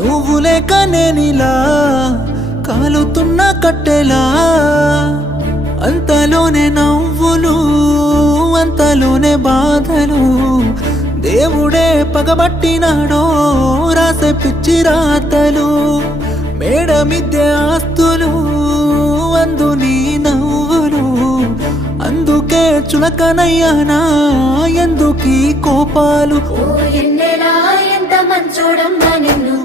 నువ్వు లేక నేనిలా కాలుతున్న కట్టెలా అంతలోనే నవ్వులు అంతలోనే బాధలు దేవుడే పగబట్టినాడో రాసే పిచ్చి రాతలు మేడ మిద్దె ఆస్తులు అందు నీ నవ్వులు అందుకే చులకనయ్యానా ఎందుకీ కోపాలు ఓ ఎన్నెలా ఎంత మంచోడమ్మా నిన్ను